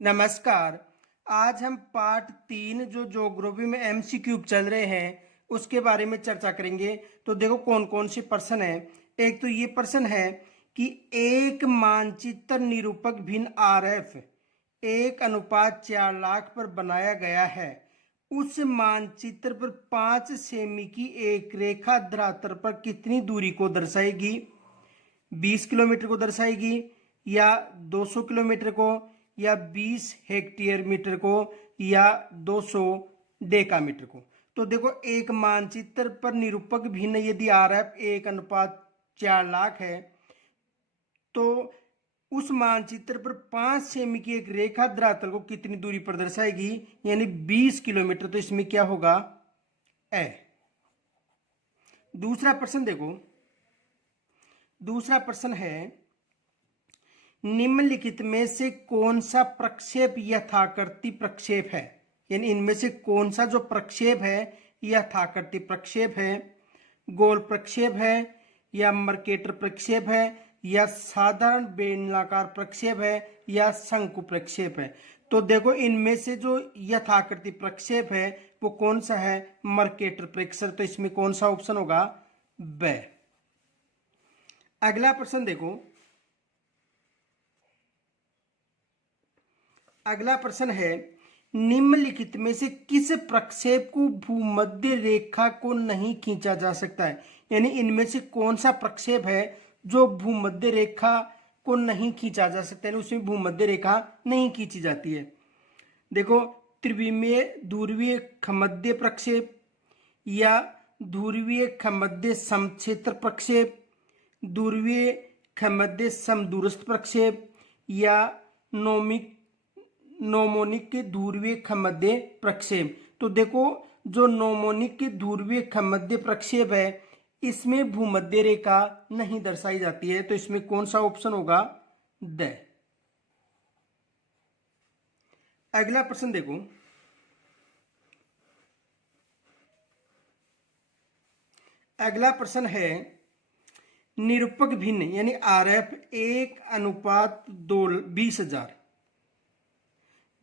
नमस्कार। आज हम पार्ट 3 जो ज्योग्राफी में एमसीक्यू चल रहे हैं उसके बारे में चर्चा करेंगे। तो देखो कौन कौन से प्रश्न है। एक तो ये प्रश्न है कि एक मानचित्र निरूपक भिन्न आरएफ 1:4 लाख पर बनाया गया है। उस मानचित्र पर 5 सेमी की एक रेखा धरातल पर कितनी दूरी को दर्शाएगी? 20 किलोमीटर को दर्शाएगी या 200 किलोमीटर को या 20 हेक्टेयर मीटर को या 200 डेकामीटर को। तो देखो एक मानचित्र पर निरूपक भिन्न यदि आरएफ 1:4 लाख है तो उस मानचित्र पर 5 सेमी की एक रेखा धरातल को कितनी दूरी पर दर्शाएगी, यानी 20 किलोमीटर। तो इसमें क्या होगा? ए। दूसरा प्रश्न देखो, दूसरा प्रश्न है निम्नलिखित में से कौन सा प्रक्षेप यथाकृति प्रक्षेप है? यानी इनमें से कौन सा जो प्रक्षेप है यथाकृति प्रक्षेप है, गोल प्रक्षेप है या मर्केटर प्रक्षेप है या साधारण बेलनाकार प्रक्षेप है या शंकु प्रक्षेप है? तो देखो इनमें से जो यथाकृति प्रक्षेप है वो कौन सा है? मर्केटर प्रक्षेप। तो इसमें कौन सा ऑप्शन होगा? ब। अगला प्रश्न देखो, अगला प्रश्न है निम्नलिखित में से किस प्रक्षेप को भूमध्य रेखा को नहीं खींचा जा सकता है? यानी इनमें से कौन सा प्रक्षेप है जो भूमध्य रेखा को नहीं खींचा जा सकता है, उसमें भूमध्य रेखा नहीं खींची जाती है। देखो त्रिविमीय ध्रुवीय खमध्य प्रक्षेप या ध्रुवीय खमध्य समक्षेत्र प्रक्षेप, ध्रुवीय खमध्य समदूरस्थ प्रक्षेप या नोमोनिक के ध्रुवीय खमध्य प्रक्षेप। तो देखो जो नोमोनिक के ध्रुवीय खमध्य प्रक्षेप है इसमें भूमध्य रेखा नहीं दर्शाई जाती है। तो इसमें कौन सा ऑप्शन होगा? द। अगला प्रश्न देखो, अगला प्रश्न है निरूपक भिन्न यानी आरएफ 1:20,000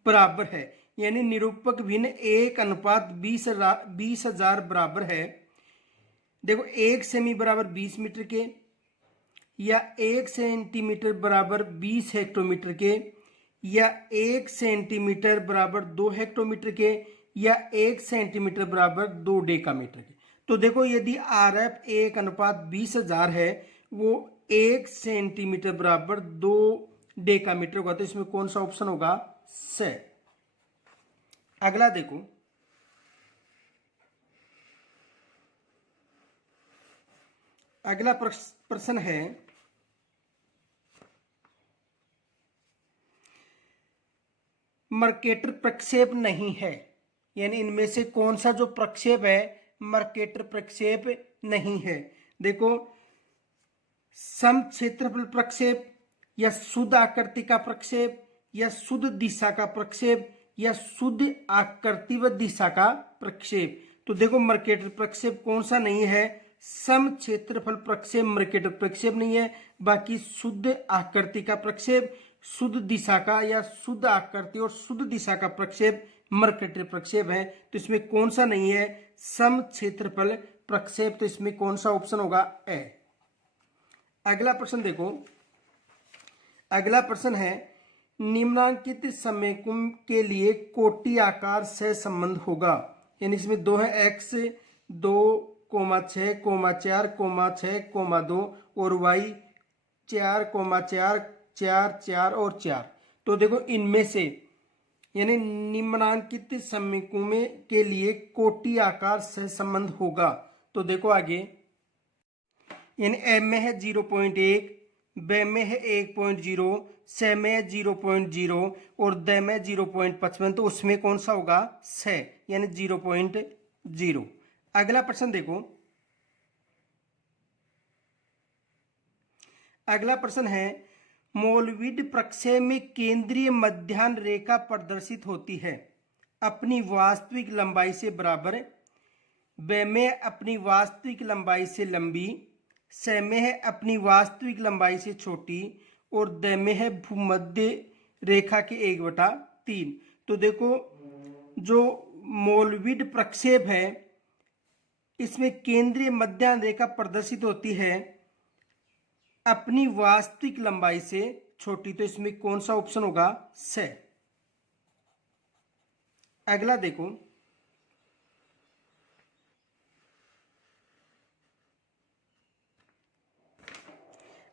बराबर है। यानी निरूपक भिन्न 1:20,000 बराबर है। देखो 1 सेमी बराबर 20 मीटर के या 1 सेंटीमीटर बराबर 20 हेक्टोमीटर के या 1 सेंटीमीटर बराबर 2 हेक्टोमीटर के या 1 सेंटीमीटर बराबर 2 डेकामीटर के। तो देखो यदि आरएफ 1:20,000 है वो 1 सेंटीमीटर बराबर 2 डेकामीटर होगा। तो इसमें कौन सा ऑप्शन होगा? से। अगला देखो, अगला प्रश्न है मर्केटर प्रक्षेप नहीं है। यानी इनमें से कौन सा जो प्रक्षेप है मर्केटर प्रक्षेप नहीं है। देखो समक्षेत्रफल प्रक्षेप या शुद्ध आकृति का प्रक्षेप या शुद्ध दिशा का प्रक्षेप या शुद्ध आकृति व दिशा का प्रक्षेप। तो देखो मर्केटर प्रक्षेप कौन सा नहीं है? समक्षेत्रफल प्रक्षेप मर्केटर प्रक्षेप नहीं है। बाकी शुद्ध आकृति का प्रक्षेप, शुद्ध दिशा का या शुद्ध आकृति और शुद्ध दिशा का प्रक्षेप मर्केटर प्रक्षेप है। तो इसमें कौन सा नहीं है? समक्षेत्रफल प्रक्षेप। तो इसमें कौन सा ऑप्शन होगा? ए। अगला प्रश्न देखो, अगला प्रश्न है निम्नांकित समकोण के लिए कोटि आकार से संबंध होगा। यानी इसमें दो है x 2,6,4,6,2 और y 4,4 4 4 और 4। तो देखो इनमें से यानी निम्नांकित समकोण के लिए कोटि आकार से संबंध होगा। तो देखो आगे यानी m में है 0.1, ब में है 1.0, स में है 0.0 और द में 0.55। तो उसमें कौन सा होगा? स यानी 0.0। अगला प्रश्न देखो, अगला प्रश्न है मोलविड प्रक्षेप में केंद्रीय मध्याह्न रेखा प्रदर्शित होती है अपनी वास्तविक लंबाई से बराबर, ब में अपनी वास्तविक लंबाई से लंबी, स में है अपनी वास्तविक लंबाई से छोटी और द में है भूमध्य रेखा के 1/3। तो देखो जो मोलविड प्रक्षेप है इसमें केंद्रीय मध्याह्न रेखा प्रदर्शित होती है अपनी वास्तविक लंबाई से छोटी। तो इसमें कौन सा ऑप्शन होगा? स।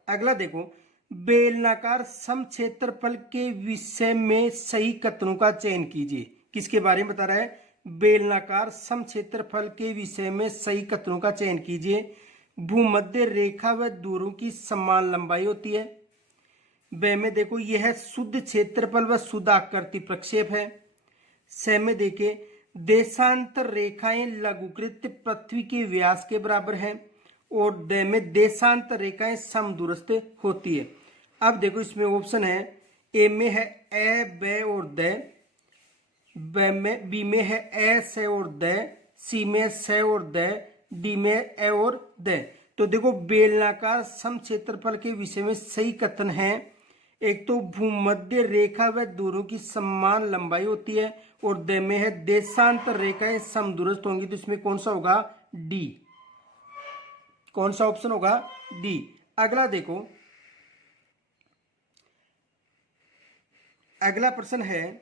अगला देखो, बेलनाकार समक्षेत्रफल के विषय में सही कथनों का चयन कीजिए। किसके बारे में बता रहा है? बेलनाकार समक्षेत्रफल के विषय में सही कथनों का चयन कीजिए। भूमध्य रेखा व दूरों की समान लंबाई होती है। ब में देखो यह शुद्ध क्षेत्रफल व शुद्ध आकृति प्रक्षेप है। स में देखे देशांतर रेखाएं लघुकृत पृथ्वी के व्यास के बराबर हैं। और द में देशांतर रेखाएं समदूरस्थ होती है। अब देखो इसमें ऑप्शन है, ए में है ए ब और द, बी में है ए से और द, सी में से और द, डी में ए और द। तो देखो बेलनाकार समक्षेत्रफल के विषय में सही कथन है, एक तो भूमध्य रेखा व दूरों की समान लंबाई होती है, और द में है देशांतर रेखाएं समदूरस्थ होंगी। तो इसमें कौन सा होगा? डी। कौन सा ऑप्शन होगा? डी। अगला देखो, अगला प्रश्न है,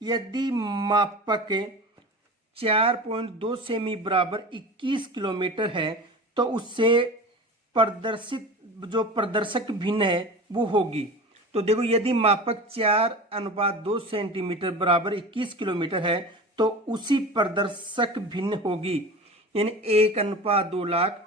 यदि मापक 4.2 सेमी बराबर 21 किलोमीटर है तो उससे प्रदर्शक भिन्न है वो होगी। तो देखो यदि मापक 4:2 सेंटीमीटर बराबर 21 किलोमीटर है तो उसी प्रदर्शक भिन्न होगी। यानी 1:2 लाख,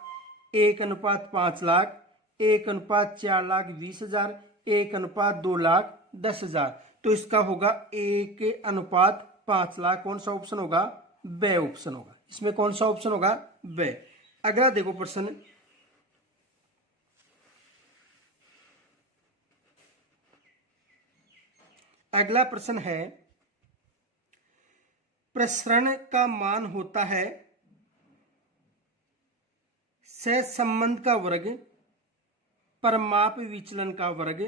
1:5 लाख, 1:4 लाख 20,000, 1:2 लाख 10,000। तो इसका होगा 1:5 लाख। कौन सा ऑप्शन होगा? ब ऑप्शन होगा। इसमें कौन सा ऑप्शन होगा? ब। अगला देखो प्रश्न, अगला प्रश्न है, प्रसरण का मान होता है सहसंबंध का वर्ग, परमाप विचलन का वर्ग,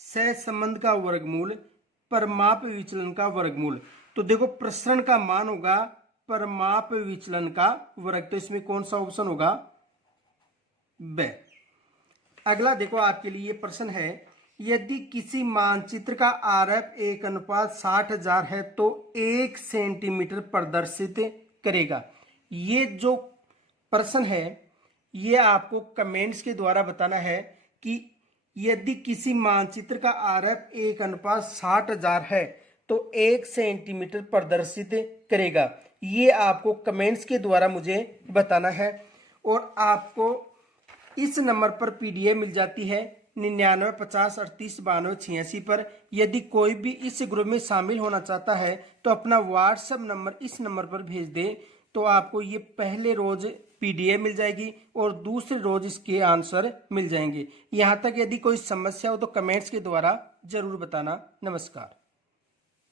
सहसंबंध का वर्गमूल, परमाप विचलन का वर्गमूल। तो देखो प्रसरण का मान होगा परमाप विचलन का वर्ग। तो इसमें कौन सा ऑप्शन होगा? ब। अगला देखो आपके लिए प्रश्न है, यदि किसी मानचित्र का आरएफ 1:60,000 है तो 1 सेंटीमीटर प्रदर्शित करेगा। ये जो प्रश्न है ये आपको कमेंट्स के द्वारा बताना है कि यदि किसी मानचित्र का आरएफ 1:60,000 है तो 1 सेंटीमीटर प्रदर्शित करेगा। ये आपको कमेंट्स के द्वारा मुझे बताना है। और आपको इस नंबर पर पीडीएफ मिल जाती है 99 50 38 92 86 पर। यदि कोई भी इस ग्रुप में शामिल होना चाहता है तो अपना व्हाट्सएप नंबर इस नंबर पर भेज दे, तो आपको ये पहले रोज पीडीएफ मिल जाएगी और दूसरे रोज इसके आंसर मिल जाएंगे। यहाँ तक यदि कोई समस्या हो तो कमेंट्स के द्वारा जरूर बताना। नमस्कार।